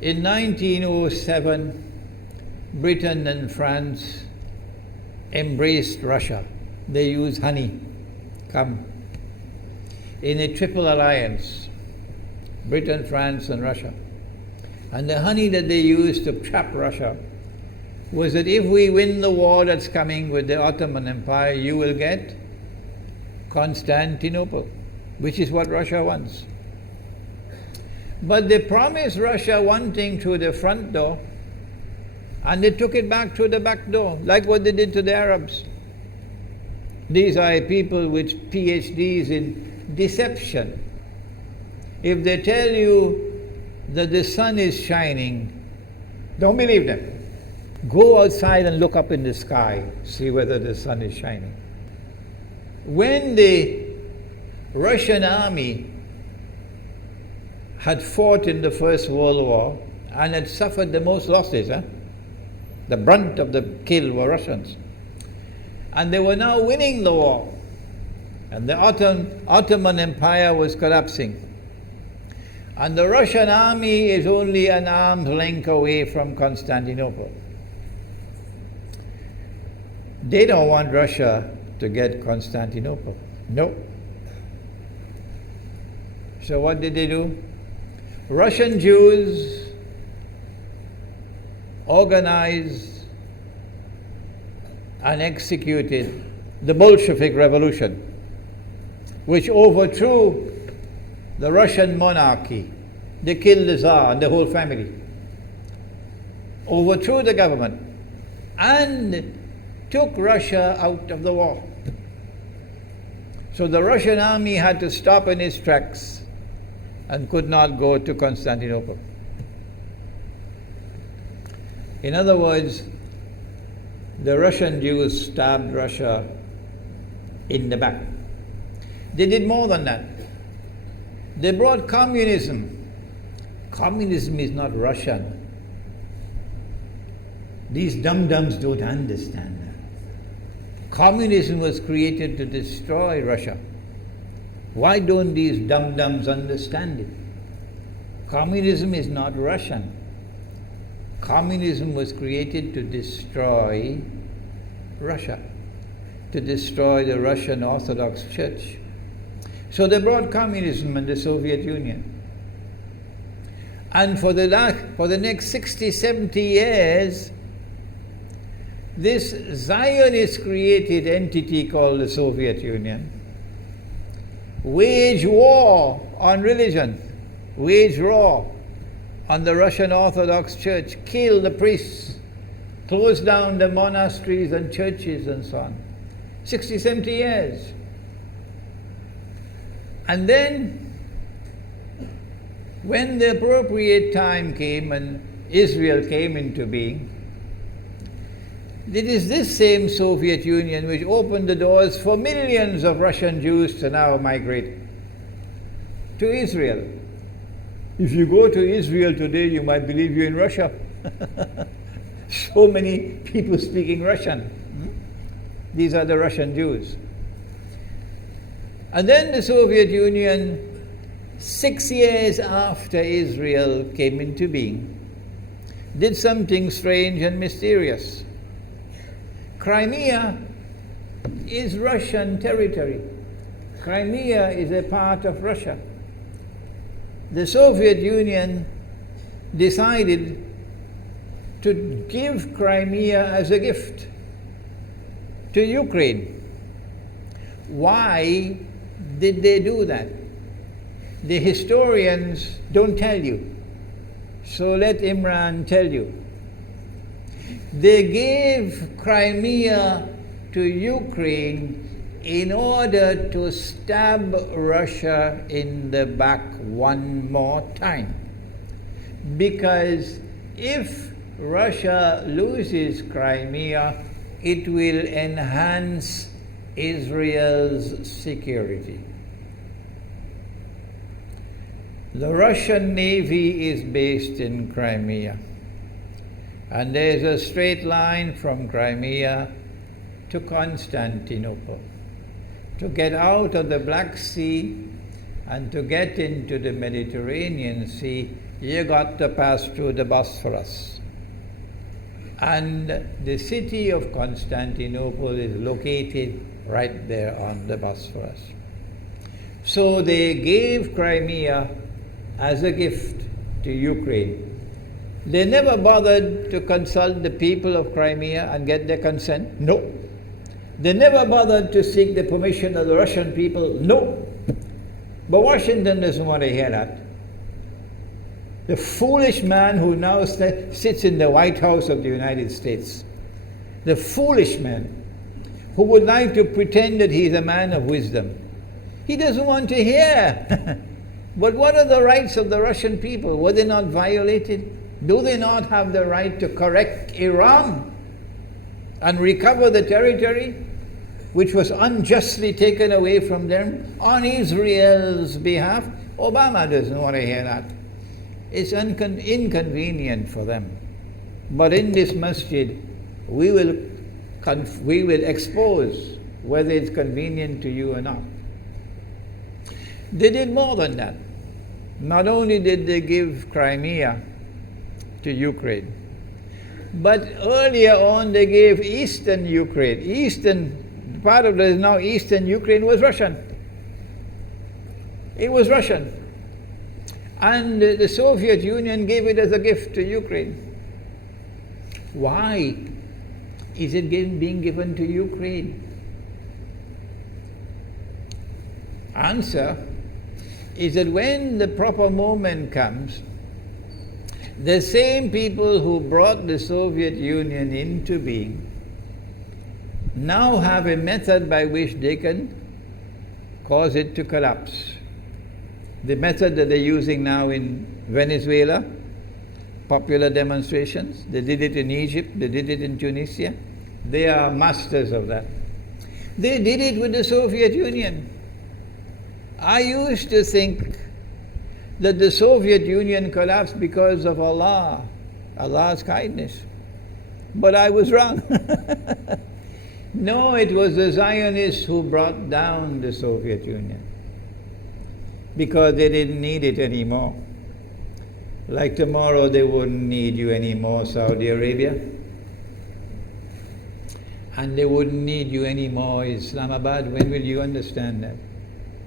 In 1907, Britain and France embraced Russia. They used honey, in a triple alliance, Britain, France, and Russia. And the honey that they used to trap Russia was that if we win the war that's coming with the Ottoman Empire, you will get Constantinople, which is what Russia wants. But they promised Russia one thing through the front door, and they took it back through the back door, like what they did to the Arabs. These are people with PhDs in deception. If they tell you that the sun is shining, don't believe them. Go outside and look up in the sky, see whether the sun is shining. When the Russian army had fought in the First World War and had suffered the most losses, the brunt of the kill were Russians. And they were now winning the war. And the Ottoman Empire was collapsing. And the Russian army is only an arm's length away from Constantinople. They don't want Russia to get Constantinople. No. So what did they do? Russian Jews organized and executed the Bolshevik Revolution, which overthrew the Russian monarchy. They killed the Tsar and the whole family, overthrew the government, and took Russia out of the war. So the Russian army had to stop in its tracks and could not go to Constantinople. In other words, the Russian Jews stabbed Russia in the back. They did more than that. They brought communism. Communism is not Russian. These dum-dums don't understand that. Communism was created to destroy Russia. Why don't these dum-dums understand it? Communism is not Russian. Communism was created to destroy Russia, to destroy the Russian Orthodox Church. So they brought communism in the Soviet Union. And for the next 60, 70 years, this Zionist-created entity called the Soviet Union waged war on religion, waged war on the Russian Orthodox Church, killed the priests, closed down the monasteries and churches and so on. 60, 70 years. And then, when the appropriate time came and Israel came into being, it is this same Soviet Union which opened the doors for millions of Russian Jews to now migrate to Israel. If you go to Israel today, you might believe you're in Russia. So many people speaking Russian. These are the Russian Jews. And then the Soviet Union, 6 years after Israel came into being, did something strange and mysterious. Crimea is Russian territory. Crimea is a part of Russia. The Soviet Union decided to give Crimea as a gift to Ukraine. Why did they do that? The historians don't tell you. So let Imrán tell you. They gave Crimea to Ukraine in order to stab Russia in the back one more time. Because if Russia loses Crimea, it will enhance Israel's security. The Russian Navy is based in Crimea. And there's a straight line from Crimea to Constantinople. To get out of the Black Sea and to get into the Mediterranean Sea, you got to pass through the Bosphorus. And the city of Constantinople is located right there on the Bosphorus. So they gave Crimea as a gift to Ukraine. They never bothered to consult the people of Crimea and get their consent. No. They never bothered to seek the permission of the Russian people. No. But Washington doesn't want to hear that. The foolish man who now sits in the White House of the United States, the foolish man who would like to pretend that he's a man of wisdom, he doesn't want to hear. But what are the rights of the Russian people? Were they not violated? Do they not have the right to correct Iran and recover the territory which was unjustly taken away from them on Israel's behalf? Obama doesn't want to hear that. It's inconvenient for them. But in this masjid, we will expose whether it's convenient to you or not. They did more than that. Not only did they give Crimea to Ukraine, but earlier on they gave eastern Ukraine. Eastern, part of the now eastern Ukraine was Russian. It was Russian. And the Soviet Union gave it as a gift to Ukraine. Why is it being given to Ukraine? Answer is that when the proper moment comes, the same people who brought the Soviet Union into being now have a method by which they can cause it to collapse. The method that they're using now in Venezuela, popular demonstrations, they did it in Egypt, they did it in Tunisia. They are masters of that. They did it with the Soviet Union. I used to think that the Soviet Union collapsed because of Allah's kindness. But I was wrong. No, it was the Zionists who brought down the Soviet Union because they didn't need it anymore. Like tomorrow they wouldn't need you anymore, Saudi Arabia. And they wouldn't need you anymore, Islamabad. When will you understand that?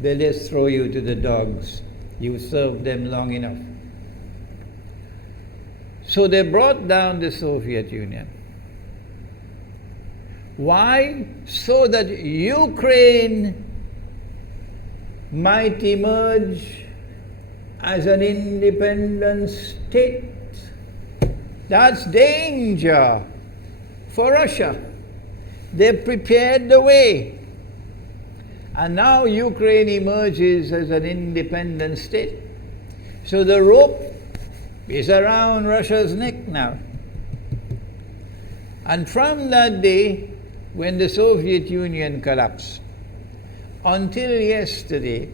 They'll just throw you to the dogs. You served them long enough. So they brought down the Soviet Union. Why? So that Ukraine might emerge as an independent state. That's danger for Russia. They prepared the way. And now Ukraine emerges as an independent state. So the rope is around Russia's neck now. And from that day, when the Soviet Union collapsed, until yesterday,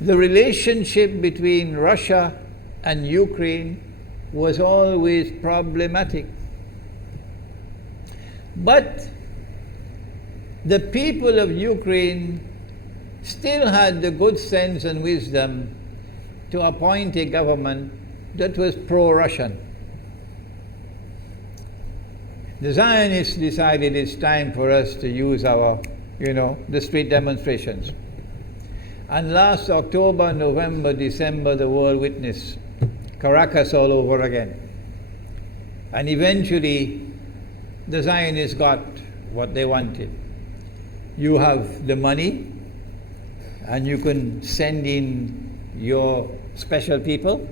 the relationship between Russia and Ukraine was always problematic. But the people of Ukraine still had the good sense and wisdom to appoint a government that was pro-Russian. The Zionists decided it's time for us to use our, the street demonstrations. And last October, November, December, the world witnessed Caracas all over again. And eventually, the Zionists got what they wanted. You have the money, and you can send in your special people,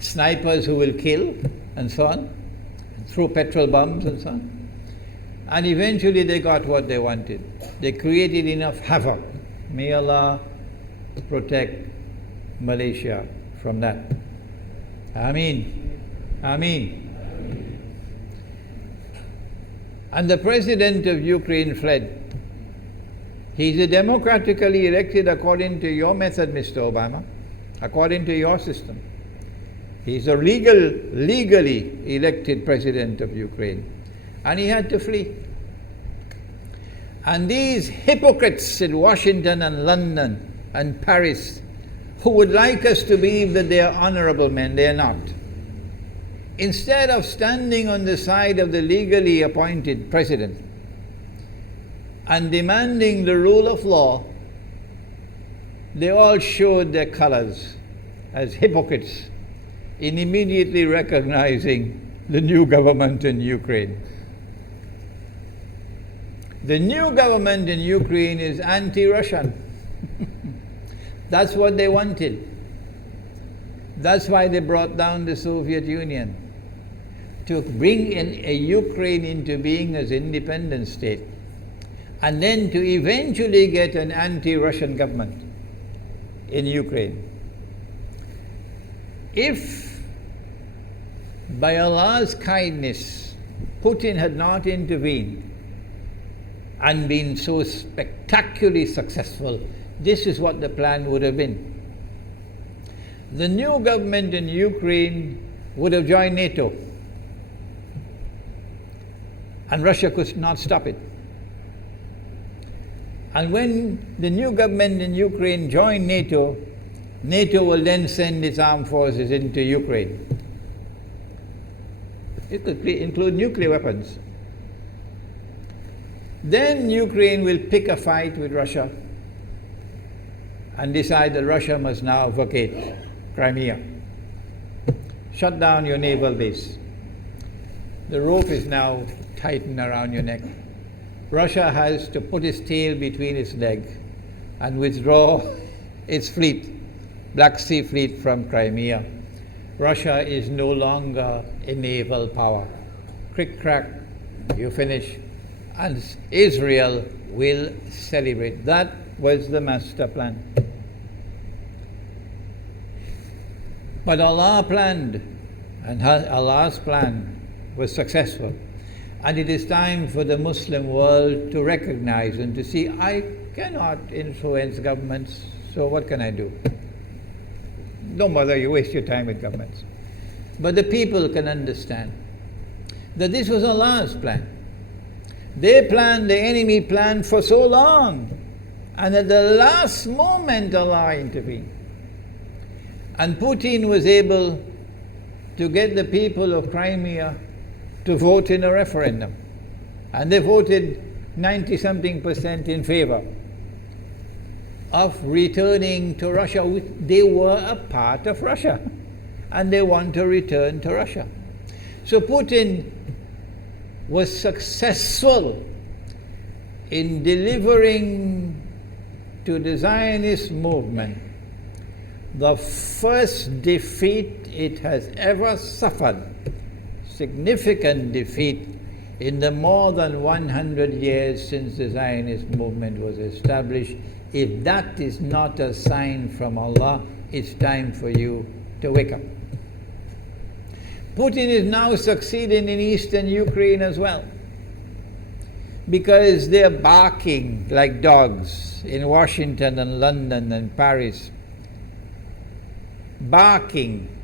snipers who will kill, and so on, throw petrol bombs and so on. And eventually they got what they wanted. They created enough havoc. May Allah protect Malaysia from that. Ameen. Ameen. And the president of Ukraine fled. He's a democratically elected according to your method, Mr. Obama, according to your system. He's a legally elected president of Ukraine. And he had to flee. And these hypocrites in Washington and London and Paris who would like us to believe that they are honorable men. They are not. Instead of standing on the side of the legally appointed president and demanding the rule of law, they all showed their colors as hypocrites in immediately recognizing the new government in Ukraine. The new government in Ukraine is anti-Russian. That's what they wanted. That's why they brought down the Soviet Union, to bring in a Ukraine into being as independent state, and then to eventually get an anti-Russian government in Ukraine. If by Allah's kindness Putin had not intervened and been so spectacularly successful, this is what the plan would have been. The new government in Ukraine would have joined NATO, and Russia could not stop it. And when the new government in Ukraine joined NATO, NATO will then send its armed forces into Ukraine. It could include nuclear weapons. Then Ukraine will pick a fight with Russia and decide that Russia must now vacate Crimea. Shut down your naval base. The rope is now tightened around your neck. Russia has to put its tail between its legs and withdraw its fleet, Black Sea Fleet, from Crimea. Russia is no longer a naval power. Crick crack, you finish. And Israel will celebrate. That was the master plan. But Allah planned, and Allah's plan was successful. And it is time for the Muslim world to recognize and to see, I cannot influence governments, so what can I do? Don't bother, you waste your time with governments. But the people can understand that this was Allah's plan. They planned, the enemy planned for so long, and at the last moment Allah intervened. And Putin was able to get the people of Crimea to vote in a referendum. And they voted 90-something% in favor of returning to Russia. They were a part of Russia, and they want to return to Russia. So Putin was successful in delivering to the Zionist movement the first defeat it has ever suffered, significant defeat in the more than 100 years since the Zionist movement was established. If that is not a sign from Allah, it's time for you to wake up. Putin is now succeeding in eastern Ukraine as well, because they're barking like dogs in Washington and London and Paris. Barking.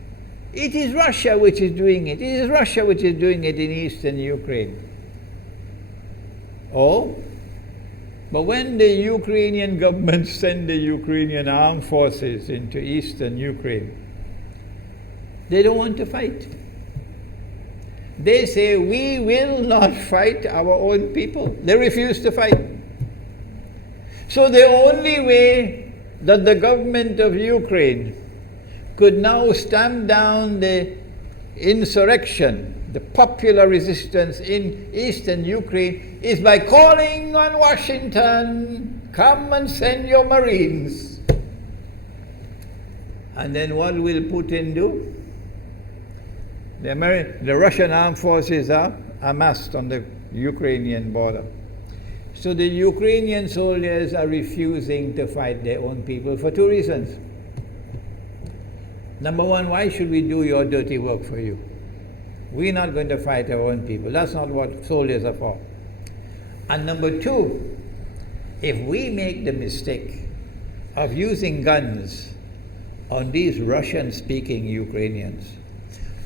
It is Russia which is doing it. It is Russia which is doing it in eastern Ukraine. Oh, but when the Ukrainian government send the Ukrainian armed forces into eastern Ukraine, they don't want to fight. They say, we will not fight our own people. They refuse to fight. So the only way that the government of Ukraine could now stamp down the insurrection, the popular resistance in eastern Ukraine, is by calling on Washington, come and send your Marines. And then what will Putin do? The Russian armed forces are amassed on the Ukrainian border. So the Ukrainian soldiers are refusing to fight their own people for two reasons. Number one, why should we do your dirty work for you? We're not going to fight our own people. That's not what soldiers are for. And number two, if we make the mistake of using guns on these Russian-speaking Ukrainians,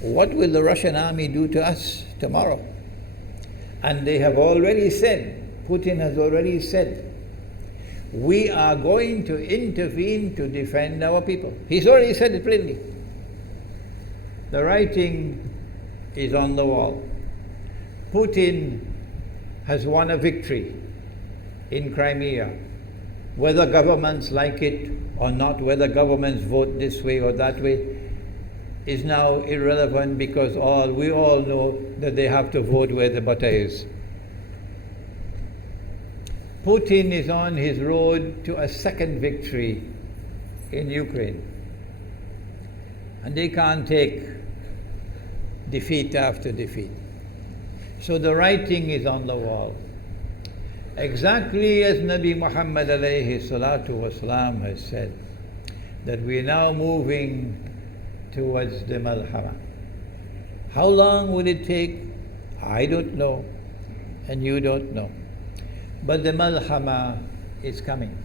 what will the Russian army do to us tomorrow? And they have already said, Putin has already said, we are going to intervene to defend our people. He's already said it plainly. The writing is on the wall. Putin has won a victory in Crimea. Whether governments like it or not, whether governments vote this way or that way, is now irrelevant, because we all know that they have to vote where the butter is. Putin is on his road to a second victory in Ukraine. And they can't take defeat after defeat. So the writing is on the wall. Exactly as Nabi Muhammad alayhi salatu wasalam has said, that we are now moving towards the malhama. How long will it take? I don't know, and you don't know. But the malhama is coming.